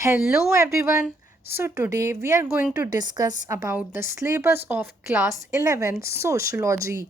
Hello everyone. So today we are going to discuss about the syllabus of class 11 sociology.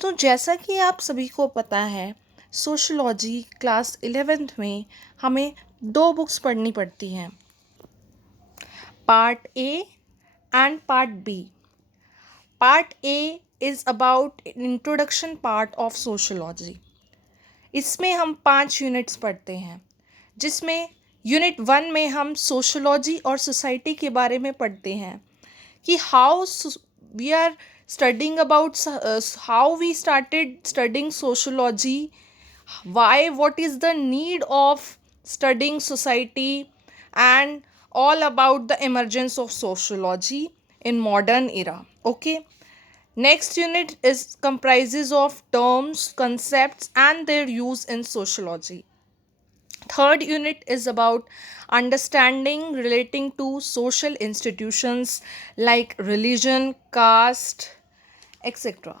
तो जैसा कि आप सभी को पता है सोशलॉजी क्लास 11th में हमें दो बुक्स पढ़नी पड़ती हैं, part A and part B. Part A is about introduction part of sociology. इसमें हम 5 यूनिट्स पढ़ते हैं, जिसमें यूनिट 1 में हम सोशलॉजी और सोसाइटी के बारे में पढ़ते हैं कि how we are studying about how we started studying sociology, why, what is the need of studying society, and all about the emergence of sociology in modern era. Okay, next unit is comprises of terms, concepts and their use in sociology. Third unit is about understanding relating to social institutions like religion, caste, etc.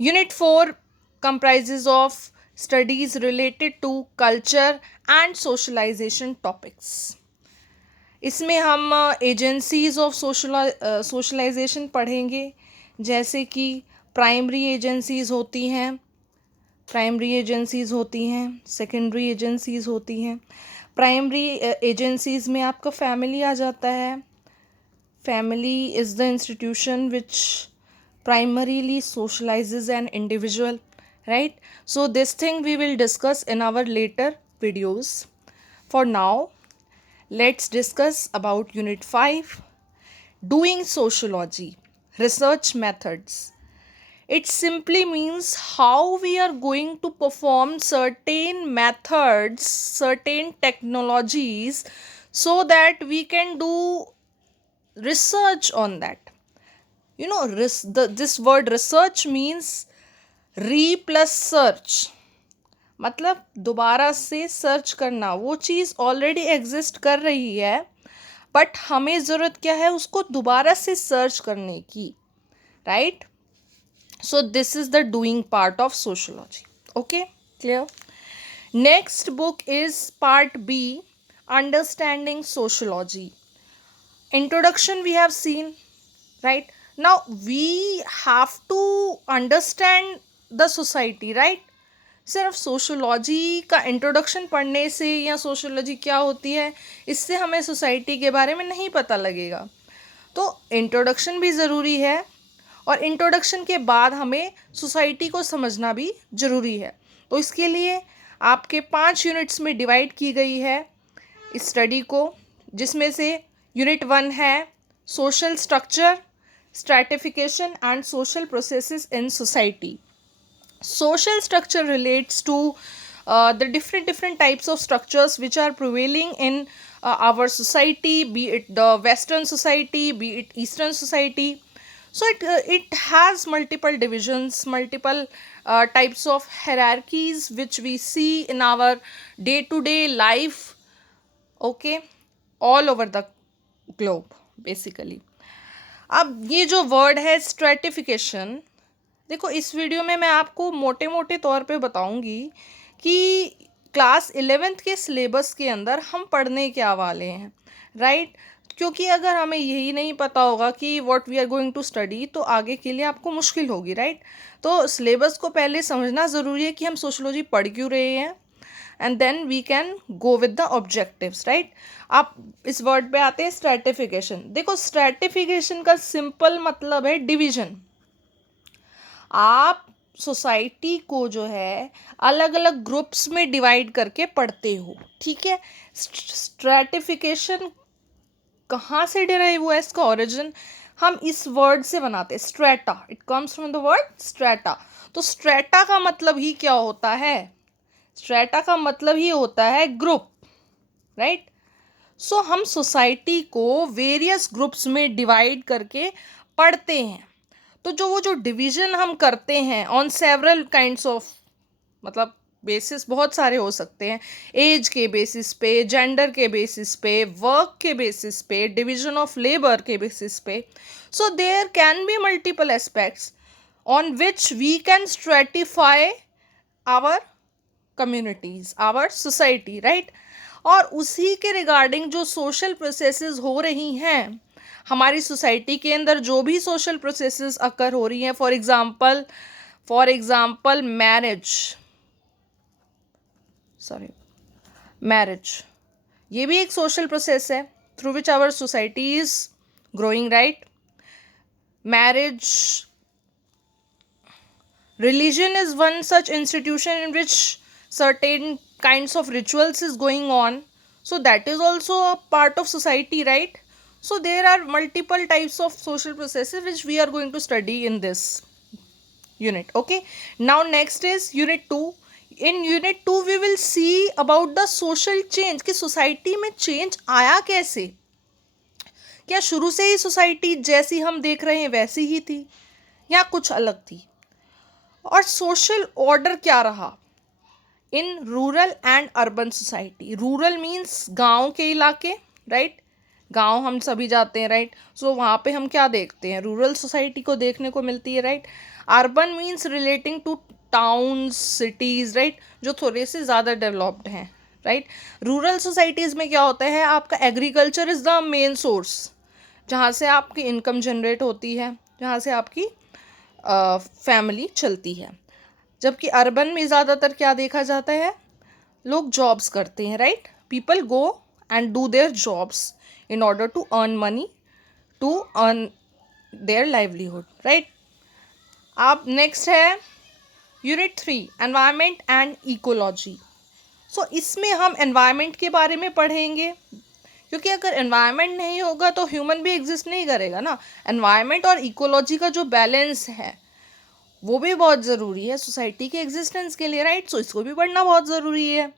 Unit 4 comprises of studies related to culture and socialization topics. इसमें हम agencies of socialisation पढ़ेंगे, जैसे कि primary agencies होती हैं, secondary agencies होती हैं. Primary agencies में आपका फैमिली आ जाता है. Family is the institution which primarily socializes an individual, right? So this thing we will discuss in our later videos. For now, let's discuss about unit 5, doing sociology, research methods. It simply means how we are going to perform certain methods, certain technologies, so that we can do research on that. This word research means री plus search, मतलब दोबारा से search करना. वो चीज़ already exist कर रही है, but हमें ज़रूरत क्या है, उसको दोबारा से सर्च करने की, right? So this is the doing part of sociology. Okay, clear? Next book is part B, understanding sociology. Introduction we have seen, right? Now we have to understand the society, right? सिर्फ sociology का introduction पढ़ने से या sociology क्या होती है इससे हमें सोसाइटी के बारे में नहीं पता लगेगा. तो इंट्रोडक्शन भी ज़रूरी है, और इंट्रोडक्शन के बाद हमें सोसाइटी को समझना भी ज़रूरी है. तो इसके लिए आपके 5 यूनिट्स में डिवाइड की गई है इस स्टडी को, जिसमें से यूनिट 1 है social structure, stratification and social processes in society. Social structure relates to the different types of structures which are prevailing in our society, be it the western society, be it eastern society. So it has multiple divisions, multiple types of hierarchies which we see in our day to day life, okay, all over the globe basically. अब ये जो word है stratification, देखो इस video में मैं आपको मोटे मोटे तौर पे बताऊंगी कि क्लास 11th के सिलेबस के अंदर हम पढ़ने क्या वाले हैं, राइट? क्योंकि अगर हमें यही नहीं पता होगा कि what we are going to study, तो आगे के लिए आपको मुश्किल होगी, राइट? तो सिलेबस को पहले समझना ज़रूरी है कि हम सोशोलॉजी पढ़ क्यों रहे हैं, and then we can go with the objectives, right? आप इस वर्ड पे आते हैं स्ट्रेटिफिकेशन. देखो स्ट्रेटिफिकेशन का सिंपल मतलब है डिवीजन. आप सोसाइटी को जो है अलग अलग ग्रुप्स में डिवाइड करके पढ़ते हो, ठीक है? स्ट्रेटिफिकेशन कहाँ से डिराइव हुआ है, इसका ओरिजिन हम इस वर्ड से बनाते हैं, strata. It comes from the word strata. तो स्ट्रेटा का मतलब ही क्या होता है? स्ट्रेटा का मतलब ही होता है ग्रुप, राइट? सो हम सोसाइटी को वेरियस ग्रुप्स में डिवाइड करके पढ़ते हैं. तो वो जो डिवीजन हम करते हैं ऑन सेवरल काइंड्स ऑफ, मतलब बेसिस बहुत सारे हो सकते हैं, एज के बेसिस पे, जेंडर के बेसिस पे, वर्क के बेसिस पे, डिवीजन ऑफ लेबर के बेसिस पे. So there can be multiple aspects on which we can stratify our communities, our society, right? और उसी के रिगार्डिंग जो सोशल प्रोसेसेस हो रही हैं हमारी सोसाइटी के अंदर, जो भी सोशल प्रोसेसेस अकर हो रही हैं, फॉर एग्जाम्पल मैरिज, ये भी एक सोशल प्रोसेस है through which our society is growing, right? Marriage, religion is one such institution in which certain kinds of rituals is going on, so that is also a part of society, right? So there are multiple types of social processes which we are going to study in this unit. Okay, now next is unit 2. In unit 2 we will see about the social change, कि society में change आया कैसे, क्या शुरू से ही society जैसी हम देख रहे हैं वैसी ही थी या कुछ अलग थी, और सोशल ऑर्डर क्या रहा in rural and urban society. Rural means गांव के इलाके, राइट? गांव हम सभी जाते हैं, राइट? सो वहाँ पे हम क्या देखते हैं, रूरल सोसाइटी को देखने को मिलती है, right? Urban means relating two towns, cities, right, जो थोड़े से ज़्यादा डेवलप्ड हैं, राइट? रूरल सोसाइटीज़ में क्या होता है, आपका agriculture is the main source, जहाँ से आपकी इनकम जनरेट होती है, जहाँ से आपकी फैमिली चलती है. जबकि अर्बन में ज़्यादातर क्या देखा जाता है, लोग जॉब्स करते हैं, right? People go and do their jobs in order to earn money, to earn their livelihood, right? अब नेक्स्ट है unit 3, environment and ecology. So इसमें हम एनवायरनमेंट के बारे में पढ़ेंगे, क्योंकि अगर एनवायरनमेंट नहीं होगा तो ह्यूमन भी एग्जिस्ट नहीं करेगा ना. एनवायरनमेंट और इकोलॉजी का जो बैलेंस है वो भी बहुत ज़रूरी है सोसाइटी के एग्जिस्टेंस के लिए, राइट? सो इसको भी पढ़ना बहुत ज़रूरी है.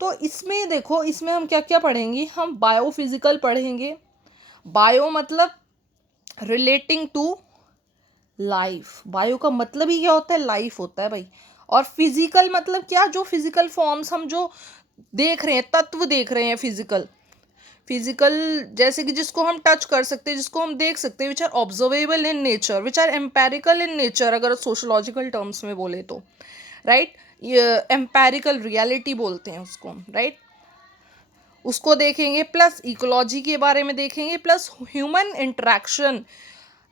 तो इसमें देखो, इसमें हम क्या क्या पढ़ेंगे, हम बायोफिजिकल पढ़ेंगे. बायो मतलब रिलेटिंग टू लाइफ, बायो का मतलब ही क्या होता है, लाइफ होता है भाई. और फिजिकल मतलब क्या, जो फिजिकल फॉर्म्स हम जो देख रहे हैं, तत्व देख रहे हैं, फिजिकल जैसे कि जिसको हम टच कर सकते हैं, जिसको हम देख सकते हैं, which are observable in nature, which are empirical in nature, अगर सोशोलॉजिकल टर्म्स में बोले तो, राइट? एम्पेरिकल रियलिटी बोलते हैं उसको, राइट? उसको देखेंगे, प्लस इकोलॉजी के बारे में देखेंगे, plus human interaction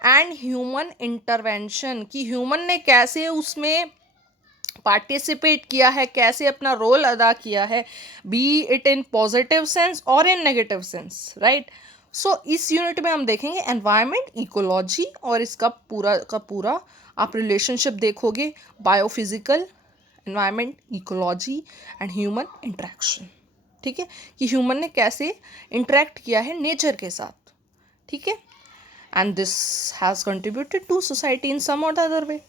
and human intervention, कि ह्यूमन ने कैसे उसमें पार्टिसिपेट किया है, कैसे अपना रोल अदा किया है, B it in positive sense और इन नेगेटिव सेंस, राइट? सो इस यूनिट में हम देखेंगे एनवायरनमेंट, इकोलॉजी, और इसका पूरा का पूरा आप रिलेशनशिप देखोगे, biophysical, environment, ecology and human interaction. ठीक है, कि ह्यूमन ने कैसे इंटरेक्ट किया है नेचर के साथ. ठीक है, and this has contributed to society in some or the other way.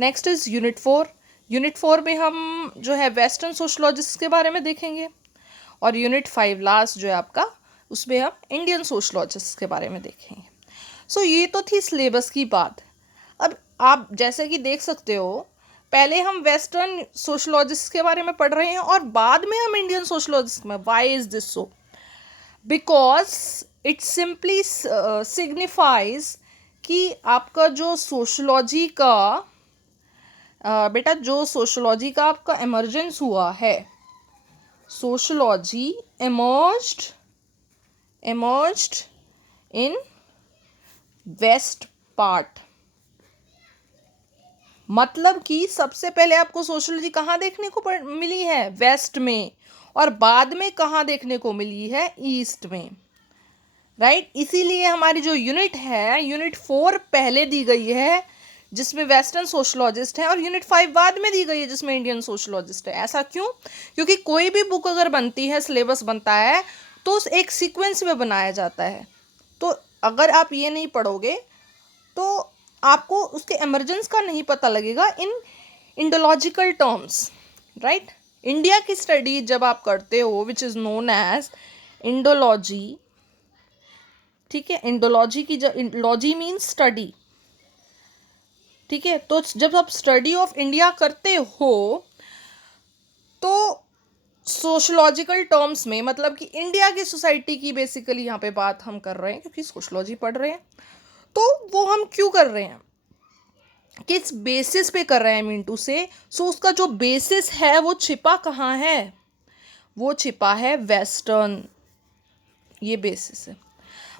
Next is unit 4. Unit 4 में हम जो है वेस्टर्न सोशलॉजिस्ट के बारे में देखेंगे, और यूनिट 5 लास्ट जो है आपका, उसमें हम इंडियन सोशलॉजिस्ट के बारे में देखेंगे. सो ये तो थी सिलेबस की बात. अब आप जैसे कि देख सकते हो, पहले हम वेस्टर्न सोशलॉजिस्ट के बारे में पढ़ रहे हैं और बाद में हम इंडियन सोशलॉजिस्ट में. Why is this so? Because it simply signifies कि आपका जो सोशलॉजी का बेटा, जो सोशलॉजी का आपका एमर्जेंस हुआ है, sociology emerged in west part. मतलब कि सबसे पहले आपको सोशलॉजी कहाँ देखने को मिली है, वेस्ट में, और बाद में कहाँ देखने को मिली है, ईस्ट में, राइट? इसीलिए हमारी जो यूनिट है, यूनिट 4 पहले दी गई है जिसमें वेस्टर्न सोशलॉजिस्ट है, और यूनिट 5 बाद में दी गई है जिसमें इंडियन सोशलॉजिस्ट है. ऐसा क्यों? क्योंकि कोई भी बुक अगर बनती है, सिलेबस बनता है, तो एक सीक्वेंस में बनाया जाता है. तो अगर आप ये नहीं पढ़ोगे तो आपको उसके एमर्जेंस का नहीं पता लगेगा in Indological terms, right? India की स्टडी जब आप करते हो, which is known as Indology. ठीक है, इंडोलॉजी की लॉजी मीन्स स्टडी. ठीक है, तो जब आप स्टडी ऑफ इंडिया करते हो तो सोशलॉजिकल टर्म्स में, मतलब कि इंडिया की सोसाइटी की बेसिकली यहाँ पे बात हम कर रहे हैं, क्योंकि सोशलॉजी पढ़ रहे हैं. तो वो हम क्यों कर रहे हैं, किस बेसिस पे कर रहे हैं, मीन टू से. सो उसका जो बेसिस है वो छिपा कहाँ है, वो छिपा है वेस्टर्न, ये बेसिस है।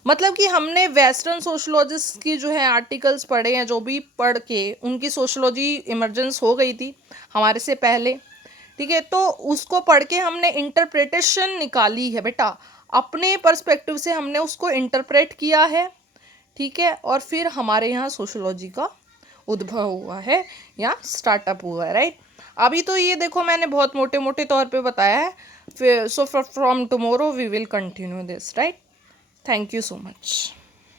मतलब कि हमने वेस्टर्न सोशोलॉजिस्ट की जो है आर्टिकल्स पढ़े हैं, जो भी पढ़ के उनकी सोशोलॉजी इमर्जेंस हो गई थी हमारे से पहले, ठीक है, तो उसको पढ़ के हमने इंटरप्रिटेशन निकाली है बेटा, अपने पर्सपेक्टिव से हमने उसको इंटरप्रेट किया है, ठीक है, और फिर हमारे यहाँ सोशोलॉजी का उद्भव हुआ है या स्टार्टअप हुआ है, राइट। अभी तो ये देखो मैंने बहुत मोटे मोटे तौर पे बताया है, फिर so from tomorrow we will continue this, right. Thank you so much.